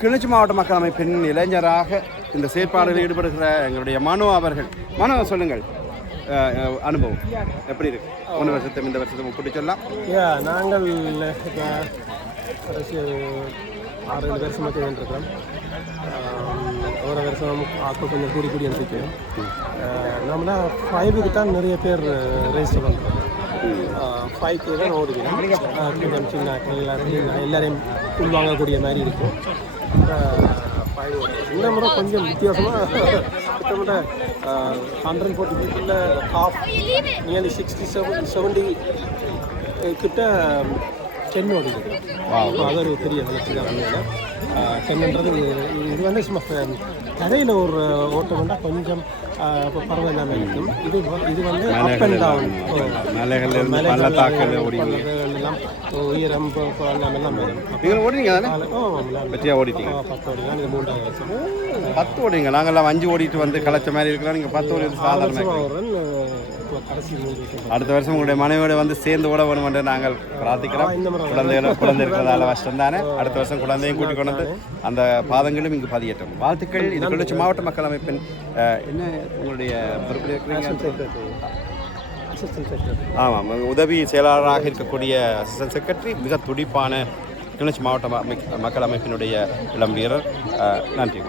கிளிநொச்சி மாவட்ட மக்கள் அமைப்பின் இளைஞராக இந்த செயற்பாடுகளில் ஈடுபடுகிற எங்களுடைய மனோ அவர்கள். மனோ, சொல்லுங்கள் அனுபவம் எப்படி இருக்கு? போன வருஷத்தும் இந்த வருஷத்தும் ஒப்பிட்டு சொல்லலாம். நாங்கள் கடைசி 6-7 வருஷமாக இருக்கிறோம். ஒரு வருஷம் ஆக்கள் கொஞ்சம் கூடி கூடி இருந்துச்சு. நம்மளா 5க்கு தான் நிறைய பேர் ரெஜிஸ்டர் பண்ணுறோம். 5K தான் ஓடுகிறோம். கொஞ்சம் சின்ன எல்லாரையும் உள்வாங்கக்கூடிய மாதிரி இருக்கும். 5 இந்த முறை கொஞ்சம் வித்தியாசமாக கிட்டத்தட்ட 140 பீப்புளில் ஹாஃப் நியர்லி 60-70 கிட்ட 10 ஓடிருக்கு. அது ஒரு பெரிய வளர்ச்சி தான். 10ன்றது இது வந்து சும்மா தரையில் ஒரு ஓட்டம் வந்தால் கொஞ்சம் இப்போ பரவாயில்லாமல் இருக்கும். இது வந்து அப் அண்ட் டவுன் எல்லாம் உயரம் எல்லாம் நீங்கள் ஓடுறீங்க வெற்றியாக ஓடிட்டீங்க. 10 ஓடிங்க. இது 3வது வருஷம் 10 ஓடிங்க. நாங்கள்லாம் 5 ஓடிட்டு வந்து கலைச்ச மாதிரி இருக்கலாம். நீங்கள் 10 ஓடி சாதாரண. கடைசி 3 வருஷம் அடுத்த வருஷம் உங்களுடைய மனைவியோட வந்து சேர்ந்து ஓட வேணும் என்று நாங்கள் பிரார்த்திக்கிறோம். குழந்தை இருக்கிறதால வருஷம் தானே. அடுத்த வருஷம் குழந்தையும் கூட்டிக் கொண்டு அந்த பாதங்களும் இங்கு பதியட்டும். வாழ்த்துக்கள். இது கிளிநொச்சி மாவட்ட மக்கள் அமைப்பின் என்ன உங்களுடைய பொறுப்பில் இருக்கிறீங்க? ஆமாம், உதவி செயலாளராக இருக்கக்கூடிய அசிஸ்டன்ட் செக்ரட்டரி, மிக துடிப்பான கிளிநொச்சி மாவட்ட மக்கள் அமைப்பினுடைய இளம் வீரர். நன்றி.